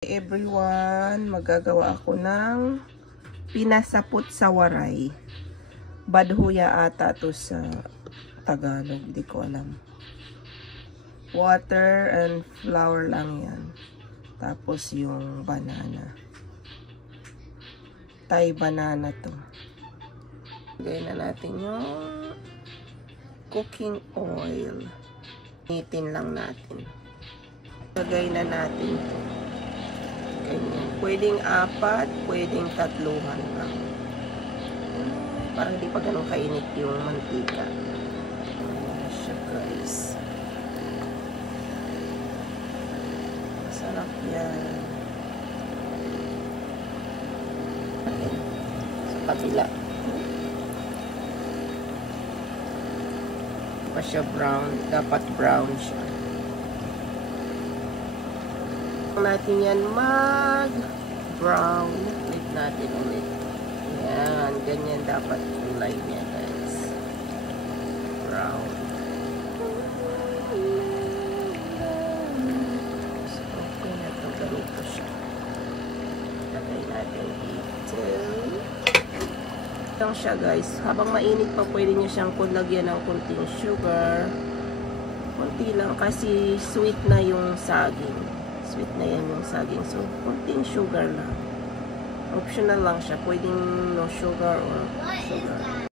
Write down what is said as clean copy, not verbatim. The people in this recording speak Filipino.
Everyone, magagawa ako ng pinasapot sa waray. Badhuya ata to sa Tagalog, di ko alam. Water and flour lang yan. Tapos yung banana. Thai banana to. Lagay na natin yung cooking oil. Initin lang natin. Lagay na natin to. Ganyan. Pwedeng 4, pwedeng 3 lang. Parang di pa ganun kainit yung mantika. Ayan siya, guys. Masarap yan. Ayan. Sa kabila. Di pa siya brown. Dapat brown siya. Natin yan mag-brown. Ulit natin ulit. Yan. Ganyan dapat kulay niya, guys. Brown. So, okay na ito. Ganito siya. Lagay natin dito. Ito siya, guys. Habang mainit pa, pwede niya siyang lagyan ng kunting sugar. Kunti lang kasi sweet na yung saging. Sweet na yan yung saging. So, kunting sugar lang. Optional lang siya. Pwedeng no sugar or sugar.